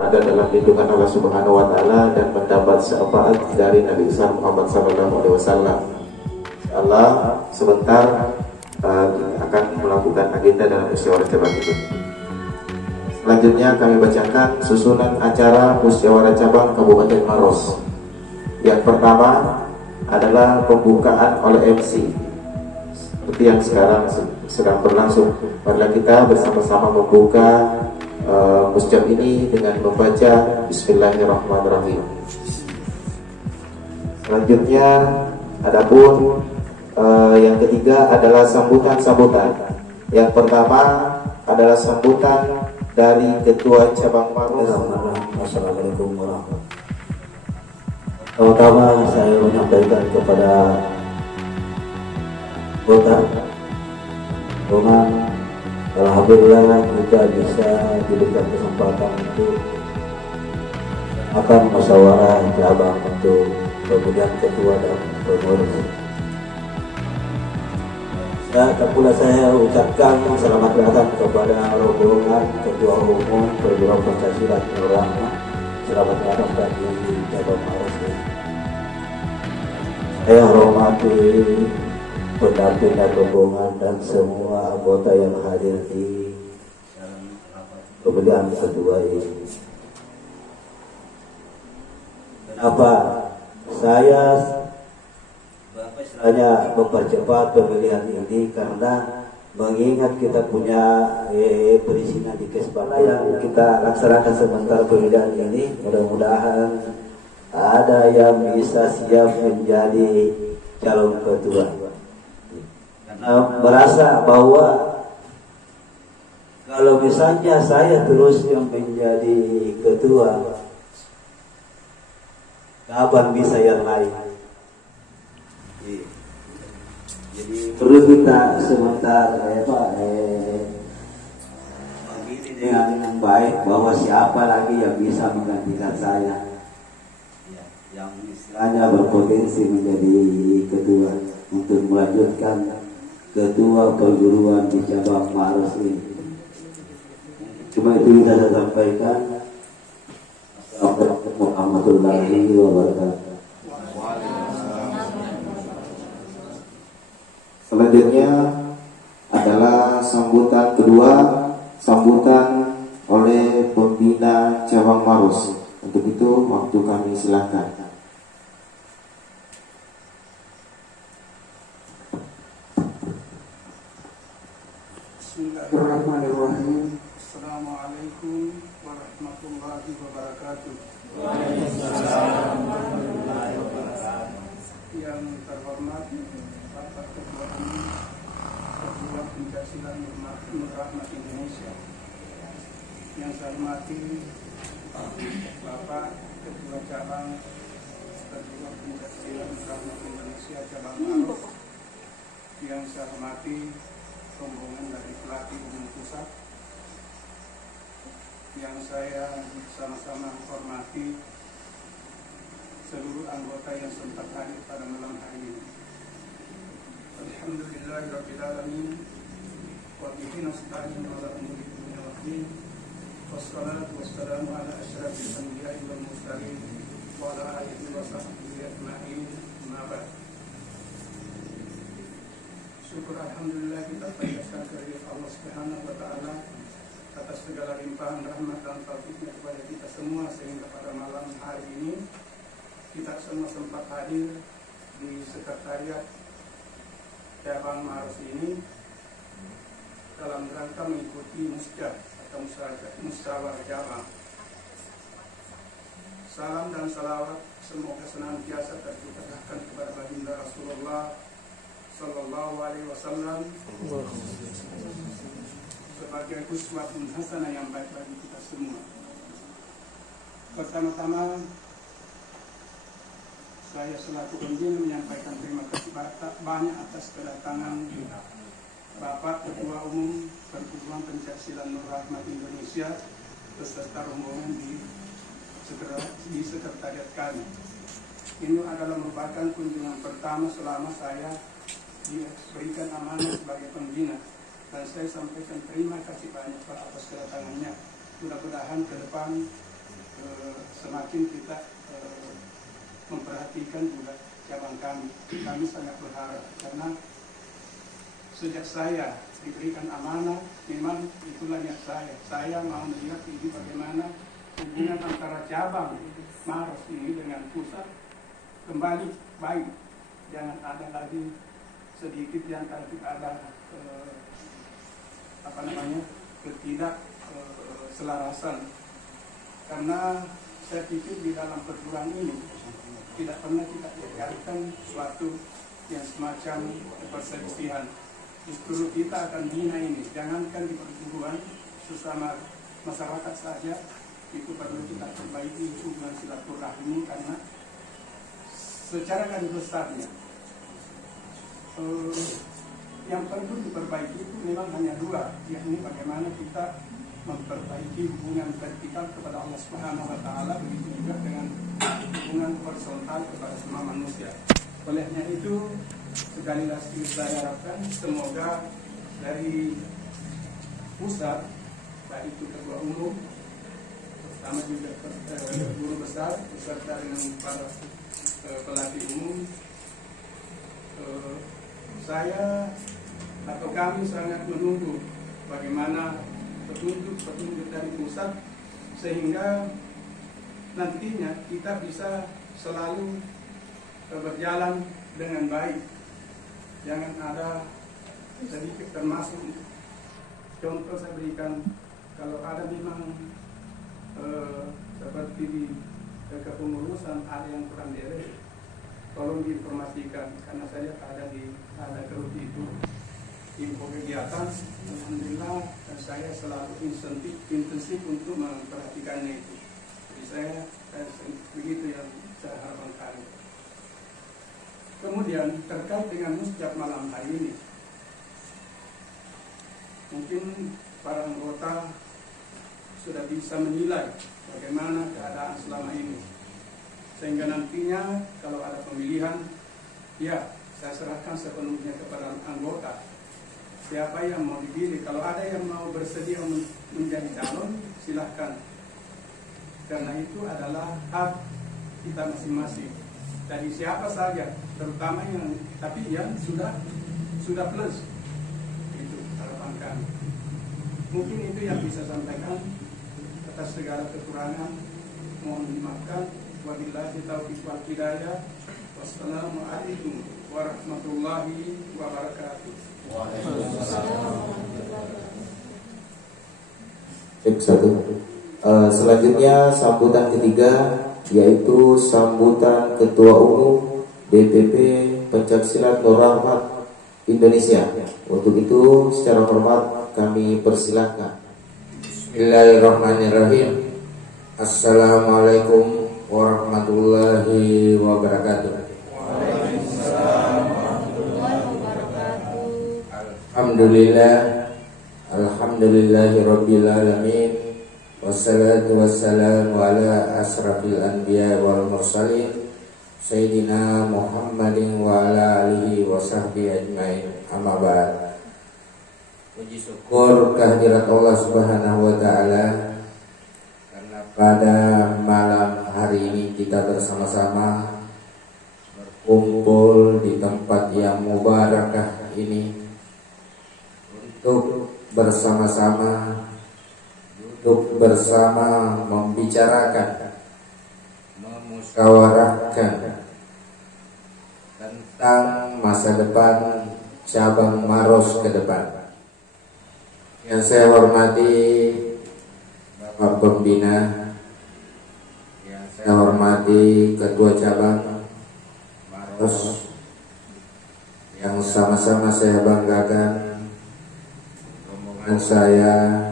ada dalam lindungan Allah Subhanahu wa taala dan mendapat syafaat dari Nabi besar Muhammad sallallahu alaihi wasallam. Allah sebentar akan melakukan agenda dalam musyawarah cabang itu. Selanjutnya kami bacakan susunan acara musyawarah cabang Kabupaten Maros. Yang pertama adalah pembukaan oleh MC seperti yang sekarang sedang berlangsung. Marilah kita bersama-sama membuka musjab ini dengan membaca Bismillahirrahmanirrahim. Selanjutnya adapun yang ketiga adalah sambutan-sambutan. Yang pertama adalah sambutan dari Ketua Cabang Maros. Assalamualaikum warahmatullahi wabarakatuh. Pertama saya menyampaikan kepada kota Roman, alhamdulillah kita bisa diberikan kesempatan untuk akan musyawarah cabang untuk pemilihan ketua dan pengurus. Tak pula saya ucapkan selamat datang kepada rombongan Ketua Umum Perguruan Pancasila Nur Rahmat. Selamat datang di cabang Maros. Saya hormati pendamping dan rombongan dan semua anggota yang hadir di pemilihan kedua ini. Kenapa saya hanya mempercepat pemilihan ini? Karena mengingat kita punya perizinan di Kesbangka yang kita laksanakan sementara pemilihan ini, mudah-mudahan ada yang bisa siap menjadi calon ketua. Karena merasa bahwa kalau misalnya saya terus yang menjadi ketua, kapan bisa yang lain? Jadi perlu kita sementara begini dengan baik bahwa siapa lagi yang bisa menggantikan saya, yang istilahnya berpotensi menjadi ketua untuk melanjutkan ketua perguruan di cabang Maros ini. Cuma itu bisa saya sampaikan. Assalamualaikum warahmatullahi wabarakatuh. Selanjutnya adalah sambutan kedua, sambutan oleh pembina cabang Maros. Untuk itu waktu kami silakan. Bismillahirrahmanirrahim. Assalamualaikum warahmatullahi wabarakatuh. Waalaikumsalam warahmatullahi wabarakatuh. Yang terhormat Bapak Ketua Umum Perguruan Pancasila Nur Rahmat Indonesia, yang saya hormati Bapak Ketua Cabang Perguruan Pancasila Nur Rahmat Indonesia Cabang Maros, yang saya hormati rombongan dari pelatih umum pusat, yang saya sama-sama hormati seluruh anggota yang sempat hadir pada malam hari ini. Alhamdulillahirabbil alamin wa bihi nasta'in ala umuri dunya waddin. Wassalatu wassalamu ala asyrafil anbiya'i wal mursalin wa ala alihi wa sahbihi ajma'in. Amma ba'd. Syukur alhamdulillah kita panjatkan kehadirat Allah Subhanahu wa taala atas segala limpahan rahmat dan taufiknya kepada kita semua, sehingga pada malam hari ini kita semua sempat hadir di sekretariat cabang Maros ini dalam rangka mengikuti musjab atau musyawarah cabang. Salam dan salawat semoga senantiasa tercurahkan kepada baginda Rasulullah Sallallahu Alaihi Wasallam sebagai uswatun hasanah yang baik bagi kita semua. Pertama-tama saya selaku pembina menyampaikan terima kasih banyak atas kedatangan Bapak Ketua Umum Perguruan Pancasila Nur Rahmat Indonesia beserta rombongan di sekretariat kami. Ini adalah merupakan kunjungan pertama selama saya diberikan amanah sebagai pembina, dan saya sampaikan terima kasih banyak Pak atas kedatangannya. Mudah-mudahan ke depan semakin kita memperhatikan juga cabang kami. Kami sangat berharap karena sejak saya diberikan amanah, memang itulah niat saya. Saya mau melihat ini bagaimana hubungan antara cabang Maros ini dengan pusat kembali baik. Jangan ada lagi sedikit yang ada ketidakselarasan. Karena saya pikir di dalam perguruan ini tidak pernah kita biarkan suatu yang semacam perselisihan. Justru kita akan bina ini, jangankan di perguruan, sesama masyarakat saja itu perlu kita perbaiki hubungan silaturahmi, karena secara garis besarnya yang perlu diperbaiki itu memang hanya dua, yakni bagaimana kita memperbaiki hubungan vertikal kepada Allah Subhanahu wa Ta'ala, begitu juga dengan hubungan horizontal kepada semua manusia. Olehnya itu, sekali lagi saya harapkan semoga dari pusat, baik itu ketua umum, pertama juga guru besar, beserta dengan para pelatih umum, saya atau kami sangat menunggu bagaimana petunjuk dari pusat, sehingga nantinya kita bisa selalu berjalan dengan baik. Jangan ada sedikit, termasuk contoh saya berikan, kalau ada memang seperti di kepengurusan ada yang kurang beres, tolong diinformasikan, karena saya ada grup itu info kegiatan. Alhamdulillah saya selalu intensif untuk memperhatikannya itu. Jadi saya begitu yang saya harapkan. Kemudian terkait dengan musjab malam hari ini, mungkin para anggota sudah bisa menilai bagaimana keadaan selama ini, sehingga nantinya kalau ada pemilihan, ya saya serahkan sepenuhnya kepada anggota siapa yang mau dipilih. Kalau ada yang mau bersedia menjadi calon, silahkan, karena itu adalah hak kita masing-masing. Dari siapa saja, terutama yang sudah plus, itu harapan kami. Mungkin itu yang bisa sampaikan. Atas segala kekurangan mohon dimaafkan. Wabillahi taufiq wal hidayah. Wassalamualaikum warahmatullahi wabarakatuh. Selanjutnya sambutan ketiga, yaitu sambutan Ketua Umum DPP Pencaksilat Nur Rahmat Indonesia. Untuk itu secara hormat kami persilahkan. Bismillahirrahmanirrahim. Assalamualaikum warahmatullahi wabarakatuh. Alhamdulillahirabbil alamin. Wassalatu wassalamu ala asrafil anbiya wal mursalin Sayyidina Muhammadin wa ala alihi wa sahbihi ajmain. Amma ba'd. Puji syukur kehadirat Allah Subhanahu wa ta'ala, karena pada malam hari ini kita bersama-sama berkumpul di tempat yang mubarakah ini untuk bersama-sama duduk bersama, membicarakan, memusyawarahkan tentang masa depan cabang Maros ke depan. Yang saya hormati Bapak Pembina, yang saya hormati Ketua Cabang Maros, yang sama-sama saya banggakan rombongan saya,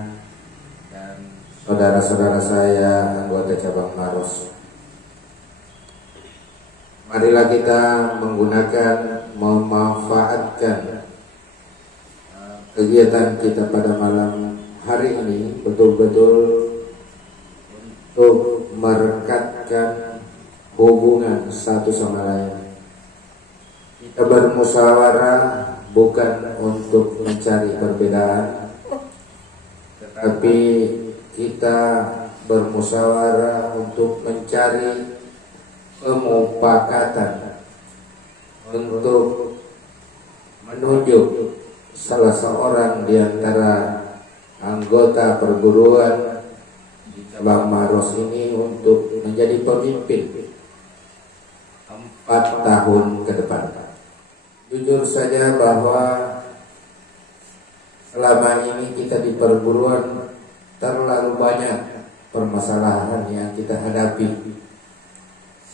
saudara-saudara saya anggota cabang Maros. Marilah kita memanfaatkan kegiatan kita pada malam hari ini betul-betul untuk merekatkan hubungan satu sama lain. Kita bermusyawarah bukan untuk mencari perbedaan, tetapi kita bermusyawarah untuk mencari pemufakatan untuk menunjuk salah seorang di antara anggota perguruan di cabang Maros ini untuk menjadi pemimpin 4 tahun ke depan. Jujur saja bahwa selama ini kita di perguruan terlalu banyak permasalahan yang kita hadapi.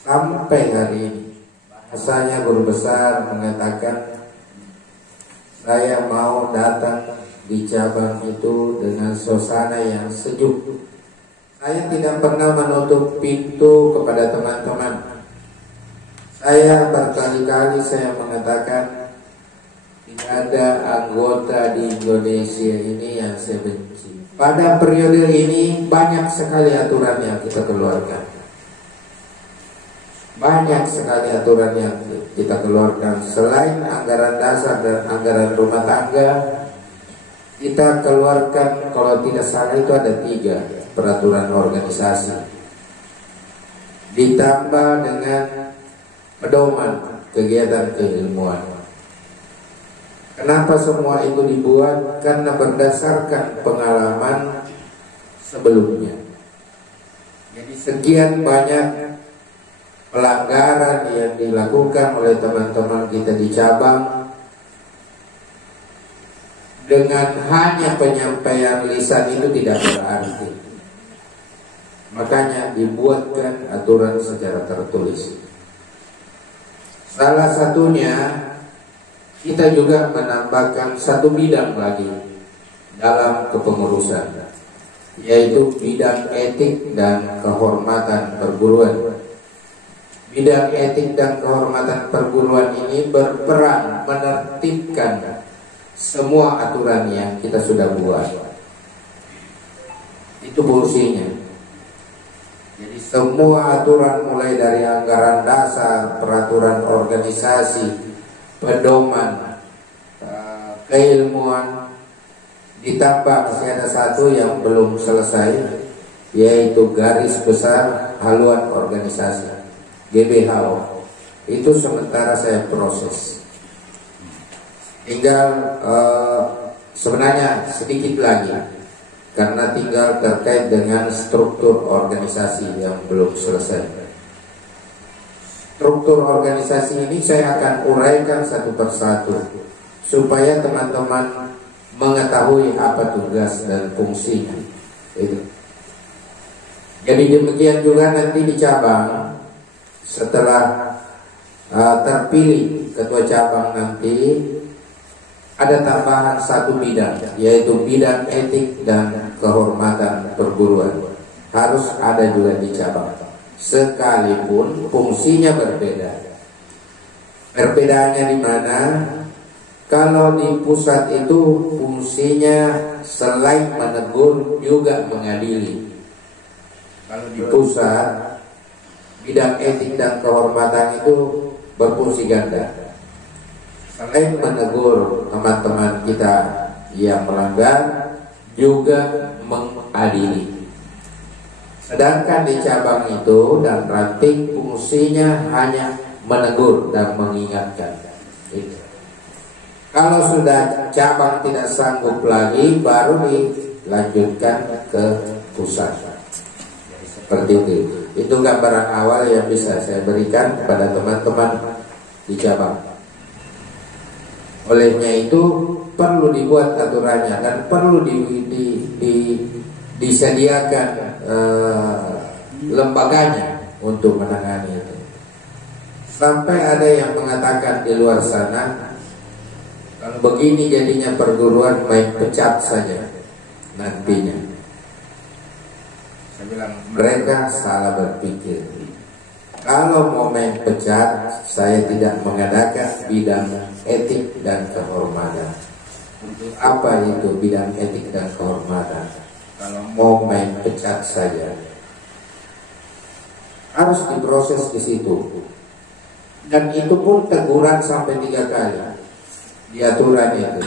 Sampai hari ini bahasanya guru besar mengatakan saya mau datang di cabang itu dengan suasana yang sejuk. Saya tidak pernah menutup pintu kepada teman-teman. Saya berkali-kali saya mengatakan tidak ada anggota di Indonesia ini yang saya benci. Pada periode ini banyak sekali aturan yang kita keluarkan. Banyak sekali aturan yang kita keluarkan. Selain anggaran dasar dan anggaran rumah tangga, kita keluarkan, kalau tidak salah itu ada 3 peraturan organisasi. Ditambah dengan pedoman kegiatan keilmuan. Kenapa semua itu dibuat? Karena berdasarkan pengalaman sebelumnya. Jadi sekian banyak pelanggaran yang dilakukan oleh teman-teman kita di cabang, dengan hanya penyampaian lisan itu tidak berarti. Makanya dibuatkan aturan secara tertulis. Salah satunya kita juga menambahkan 1 bidang lagi dalam kepengurusan, yaitu bidang etik dan kehormatan perguruan. Bidang etik dan kehormatan perguruan ini berperan menertibkan semua aturan yang kita sudah buat. Itu fungsinya. Jadi semua aturan mulai dari anggaran dasar, peraturan organisasi, pedoman, keilmuan, ditambah masih ada 1 yang belum selesai, yaitu garis besar haluan organisasi, GBHO. Itu sementara saya proses. Tinggal sebenarnya sedikit lagi, karena tinggal terkait dengan struktur organisasi yang belum selesai. Struktur organisasi ini saya akan uraikan satu persatu supaya teman-teman mengetahui apa tugas dan fungsinya. Itu. Jadi demikian juga nanti di cabang, setelah terpilih ketua cabang nanti, ada tambahan 1 bidang, yaitu bidang etik dan kehormatan perguruan. Harus ada juga di cabang, sekalipun fungsinya berbeda. Perbedaannya di mana? Kalau di pusat itu fungsinya selain menegur juga mengadili. Kalau di pusat, bidang etik dan kehormatan itu berfungsi ganda. Selain menegur teman-teman kita yang melanggar, juga mengadili. Sedangkan di cabang itu dan ranting fungsinya hanya menegur dan mengingatkan. Itu. Kalau sudah cabang tidak sanggup lagi, baru dilanjutkan ke pusat. Seperti itu. Itu gambaran awal yang bisa saya berikan kepada teman-teman di cabang. Olehnya itu perlu dibuat aturannya dan perlu disediakan lembaganya untuk menangani itu. Sampai ada yang mengatakan di luar sana, kalau begini jadinya perguruan main pecat saja nantinya. Saya bilang mereka salah berpikir. Kalau mau main pecat, saya tidak mengadakan bidang etik dan kehormatan. Untuk apa itu bidang etik dan kehormatan? Kalau mau main pecat saja, harus diproses di situ. Dan itu pun teguran sampai 3 kali di aturan itu.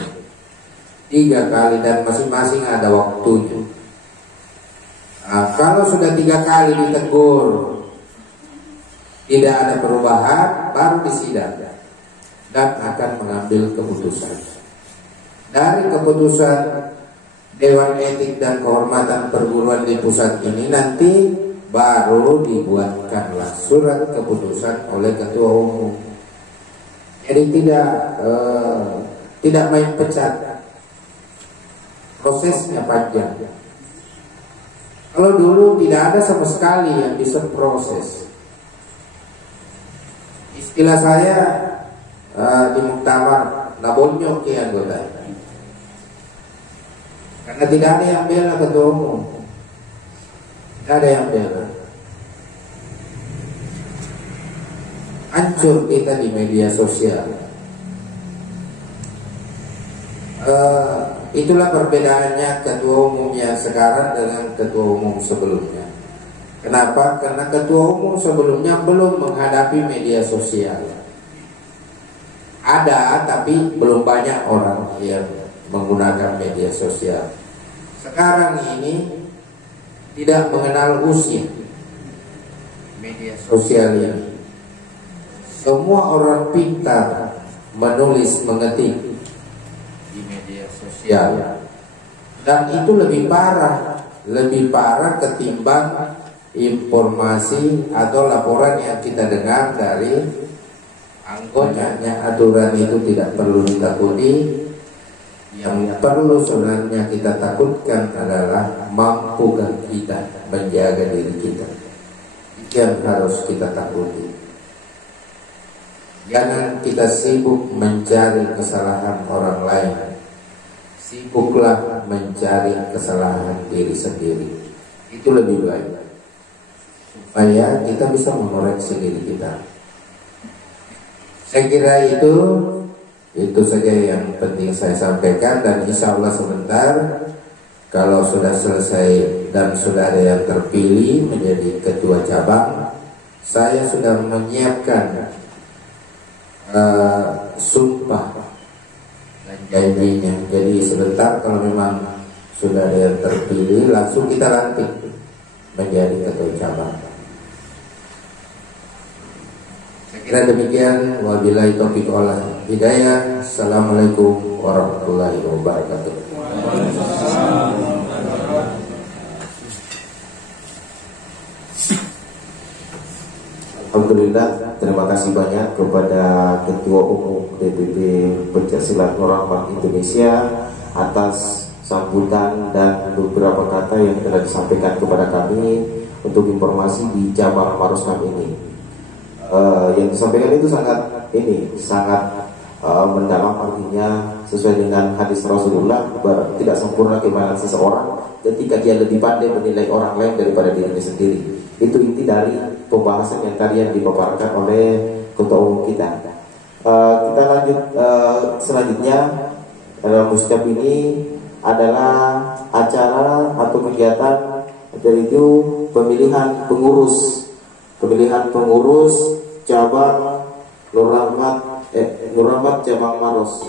3 kali dan masing-masing ada waktunya. Kalau sudah 3 kali ditegur tidak ada perubahan, baru disidang dan akan mengambil keputusan. Dari keputusan Dewan Etik dan Kehormatan Perguruan di pusat ini nanti baru dibuatkanlah surat keputusan oleh ketua umum. Jadi tidak main pecat, prosesnya panjang. Kalau dulu tidak ada sama sekali yang bisa proses. Istilah saya di muktamar nabonyok ya anggota, karena tidak ada yang bela ketua umum, tidak ada yang bela. Hancur kita di media sosial. Itulah perbedaannya ketua umum yang sekarang dengan ketua umum sebelumnya. Kenapa? Karena ketua umum sebelumnya belum menghadapi media sosial. Ada, tapi belum banyak orang yang menggunakan media sosial. Sekarang ini tidak mengenal usia media sosial ini. Semua orang pintar menulis, mengetik di media sosial, dan itu lebih parah ketimbang informasi atau laporan yang kita dengar dari anggotanya. Aturan itu tidak perlu ditakuti. Yang perlu sebenarnya kita takutkan adalah mampukah kita menjaga diri kita. Itu yang harus kita takuti. Jangan kita sibuk mencari kesalahan orang lain. Sibuklah mencari kesalahan diri sendiri. Itu lebih baik, supaya kita bisa mengoreksi diri kita. Saya kira itu saja yang penting saya sampaikan, dan insya Allah sebentar kalau sudah selesai dan sudah ada yang terpilih menjadi ketua cabang, saya sudah menyiapkan sumpah dan janjinya. Jadi sebentar kalau memang sudah ada yang terpilih, langsung kita lantik menjadi ketua cabang. Saya kira demikian. Wabillahi taufiq wal hidayah. Assalamualaikum warahmatullahi wabarakatuh. Alhamdulillah, terima kasih banyak kepada Ketua Umum DPP Pencaksilat Nur Rahmat Indonesia atas sambutan dan beberapa kata yang telah disampaikan kepada kami untuk informasi di cabang Maruskam ini. Yang disampaikan itu sangat mendalam, artinya sesuai dengan hadis Rasulullah, tidak sempurna keimanan seseorang ketika dia lebih pandai menilai orang lain daripada dirinya sendiri. Itu inti dari pembahasan yang tadi yang dipaparkan oleh ketua umum kita. Kita lanjut selanjutnya. Dalam mustajab ini adalah acara atau kegiatan yaitu pemilihan pengurus cabang Nur Rahmat cabang Maros.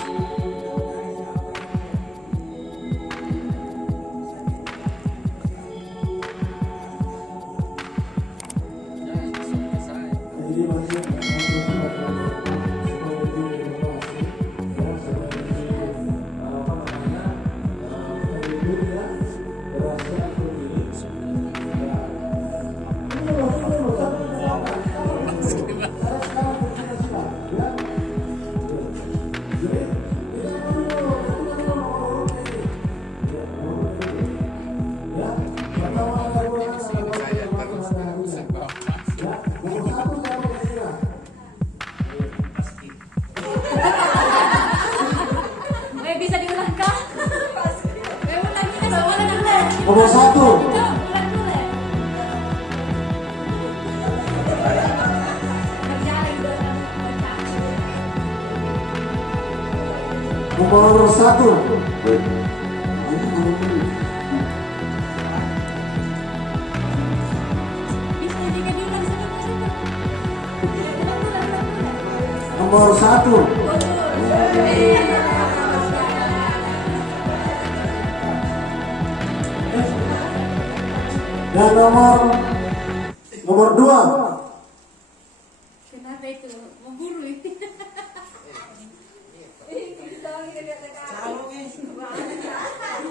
Nomor 1. Nomor 1. Nomor 1. Dan nomor 2. Kenapa itu? Memburu itu.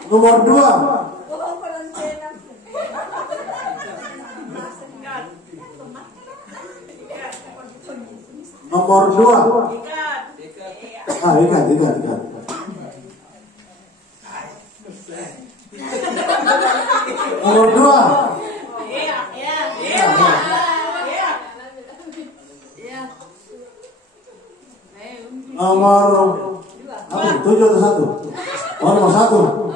Nomor 2. Nomor 2. Ikat. Nomor 2. Nomor 7 atau 1? Oh, nomor 1.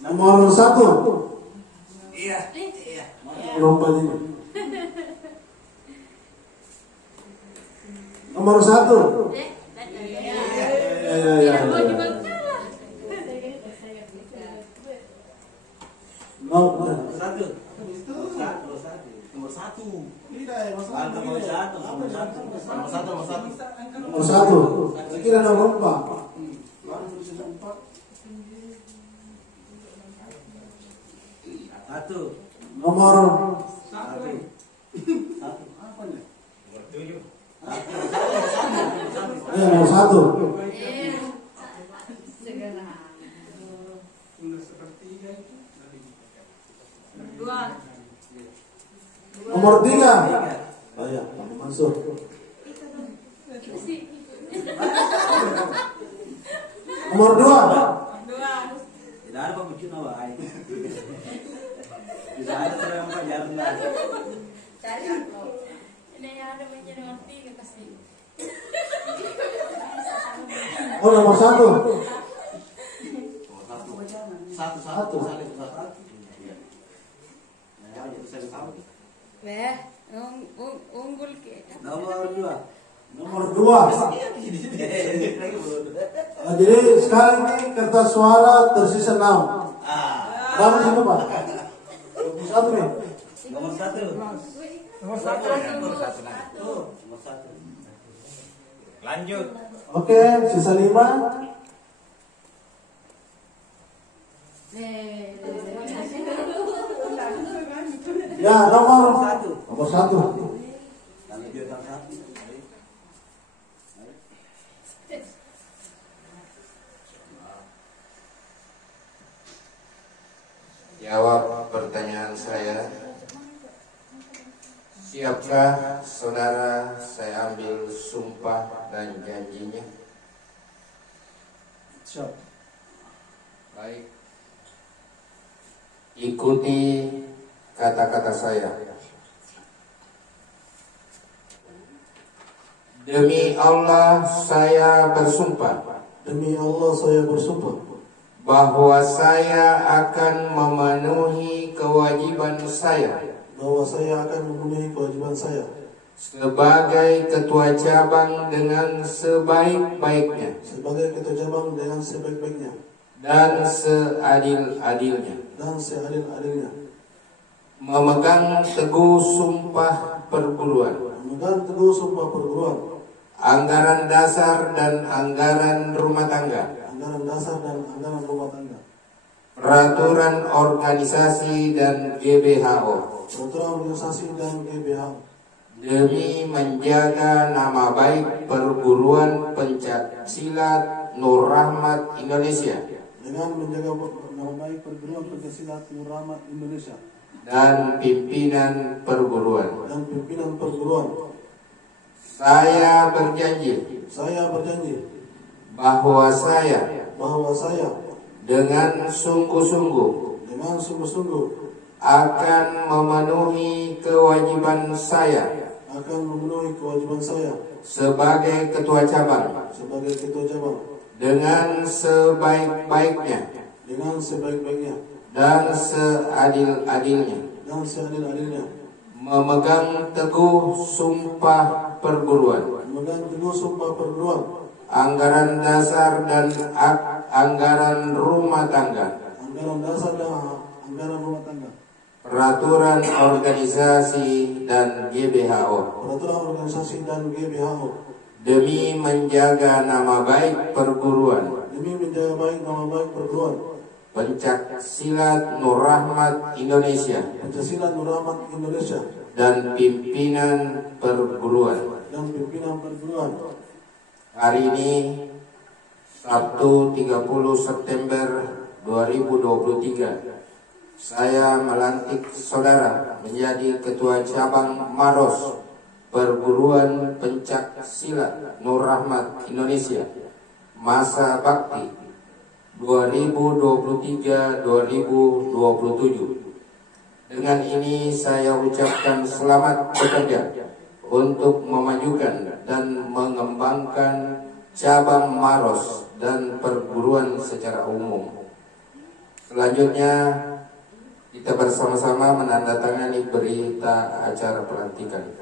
Nomor 1. Iya. Lompat ini. Nomor 1. Ya. Nomor 1. Saya kira nomor 4. Nomor 1. Nomor 3. Ya, Mansur. Nomor 2. Tidak ada pemicu nawa. Tidak ada saya mau jalan. Cari ini yang ada menjadi ngerti pasti. Oh, nomor 1. Satu. Unggul ke. Nomor 2. Nomor 2. Nah, jadi sekarang ini kertas suara tersisa 6. Berapa sih Pak? 21 nih. Nomor 1. Nomor satu. Lanjut. Oke, sisa 5. Ya, nomor 1. Jawab pertanyaan saya. Siapkah saudara saya ambil sumpah dan janjinya? Siap. Baik. Ikuti kata-kata saya. Demi Allah saya bersumpah. Demi Allah saya bersumpah Bahwa saya akan memenuhi kewajiban saya bahwa saya akan memenuhi kewajiban saya sebagai ketua cabang dengan sebaik-baiknya sebagai ketua cabang dengan sebaik-baiknya dan seadil-adilnya, memegang teguh sumpah perguruan, anggaran dasar dan anggaran rumah tangga, peraturan organisasi dan GBHO, demi menjaga nama baik perguruan pencak silat Nur Rahmat Indonesia dan pimpinan perguruan. Saya berjanji bahwa saya dengan sungguh-sungguh akan memenuhi kewajiban saya sebagai ketua cabang dengan sebaik-baiknya dan seadil-adilnya, memegang teguh sumpah perguruan, anggaran dasar dan anggaran rumah tangga, peraturan organisasi dan GBHO, demi menjaga nama baik perguruan Pencak Silat Nur Rahmat Indonesia dan pimpinan perguruan. Hari ini Sabtu 30 September 2023 saya melantik saudara menjadi Ketua Cabang Maros Perguruan Pencak Silat Nur Rahmat Indonesia masa bakti 2023-2027. Dengan ini saya ucapkan selamat bekerja untuk memajukan dan mengembangkan cabang Maros dan perguruan secara umum. Selanjutnya kita bersama-sama menandatangani berita acara pelantikan.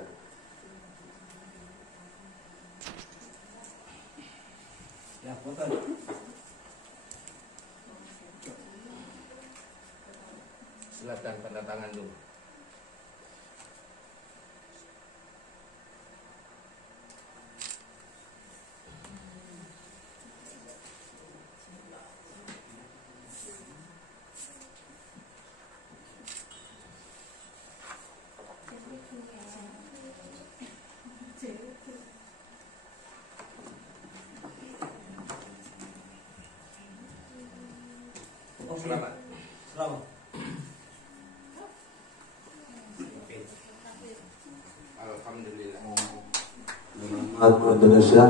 Ya, foto. Silakan tanda tangan dulu. Selamat. Selamat. Alhamdulillah. Indonesia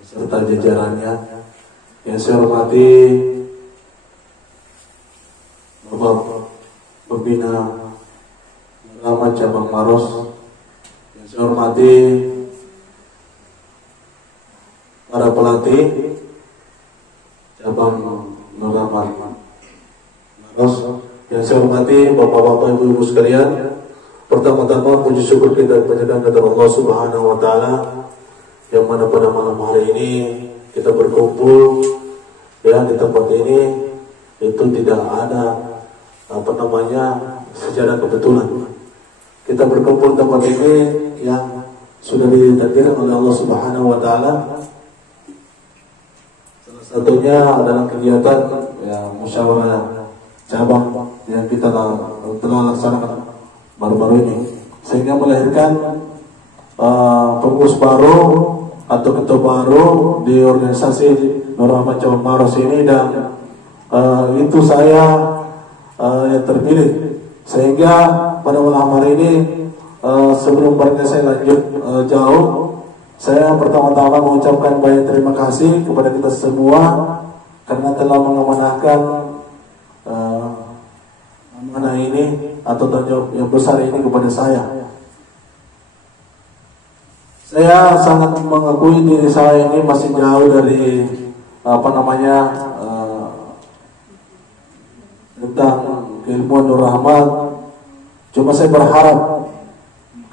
beserta jajarannya yang saya hormati Bapak Pembina Nama Cabang Maros, yang saya hormati para pelatih Cabang Nur Rahmat Maros, yang saya hormati Bapak-bapak, Ibu-ibu sekalian. Pertama-tama puji syukur kita panjatkan kepada Allah Subhanahu wa taala yang mana pada malam hari ini kita berkumpul ya di tempat ini itu tidak ada secara kebetulan. Kita berkumpul di tempat ini yang sudah ditakdirkan oleh Allah Subhanahu wa taala. Salah satunya adalah kegiatan ya musyawarah cabang yang kita telah laksanakan baru-baru ini, sehingga melahirkan pengurus baru atau ketua baru di organisasi Nur Rahmat Cabang Maros ini, dan itu saya yang terpilih. Sehingga pada malam hari ini sebelum barangnya saya lanjut jauh, saya pertama-tama mengucapkan banyak terima kasih kepada kita semua karena telah mengamanahkan amanah ini atau tanggung jawab yang besar ini kepada saya. Saya sangat mengakui diri saya ini masih jauh dari tentang keilmuan Nur Rahmat. Cuma saya berharap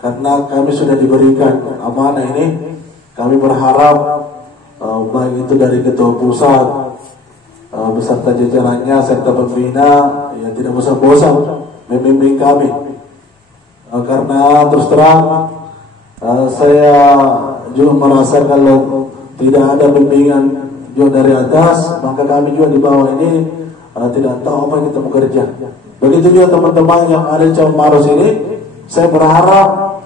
karena kami sudah diberikan amanah ini, kami berharap baik itu dari ketua pusat beserta jajarannya serta pembina yang tidak bosan-bosan membimbing kami, karena terus terang saya juga merasa kalau tidak ada bimbingan juga dari atas, maka kami juga di bawah ini tidak tahu apa yang kita bekerja. Begitu juga teman-teman yang ada di Cabang Maros ini, saya berharap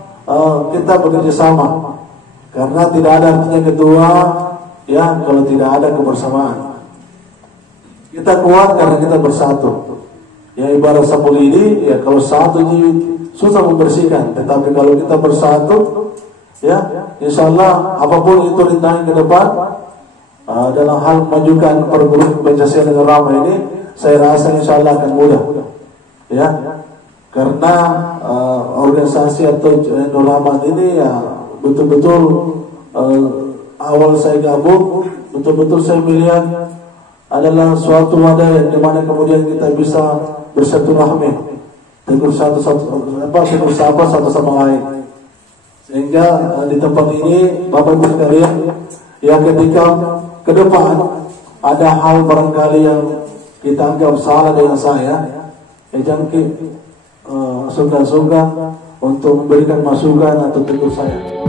kita bekerja sama, karena tidak ada artinya ketua ya kalau tidak ada kebersamaan. Kita kuat karena kita bersatu. Ya ibarat sapu lidi, ya kalau satu ini susah membersihkan, tetapi kalau kita bersatu, ya insya Allah apapun itu rintangan ke depan dalam hal memajukan perguruan Pancasila Nur Rahmat ini, saya rasa insya Allah akan mudah. Ya, karena organisasi atau Nur Rahmat ini ya betul-betul awal saya gabung, betul-betul saya melihat adalah suatu wadah yang dimana kemudian kita bisa bersilaturahmi dengan satu sama lain, sehingga di tempat ini Bapak Ibu sekalian ya ketika ke depan ada hal barangkali yang kita anggap salah dengan saya, ya jangan sungkan-sungkan untuk memberikan masukan atau tegur saya.